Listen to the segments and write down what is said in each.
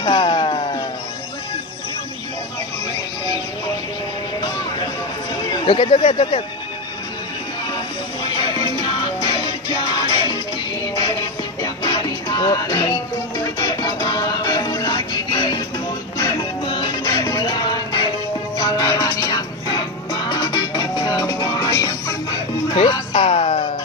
Ha. Joget, joget, joget. Oh, ah. Ah.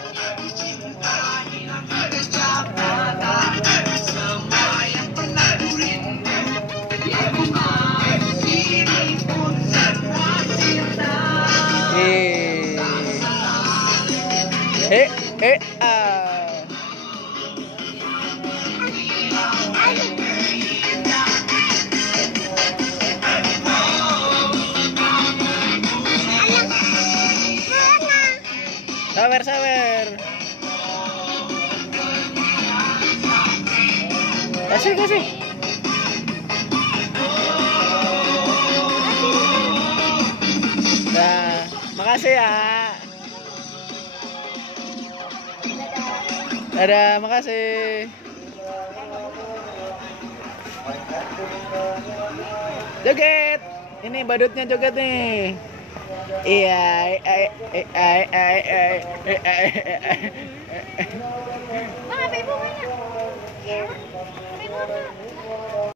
Sawer, sawer. Kasih, kasih. Nah, makasih ya. Dadah, makasih. Joget. Ini badutnya joget nih. Iya, Bang, apa ibu mana? Apa ibu apa?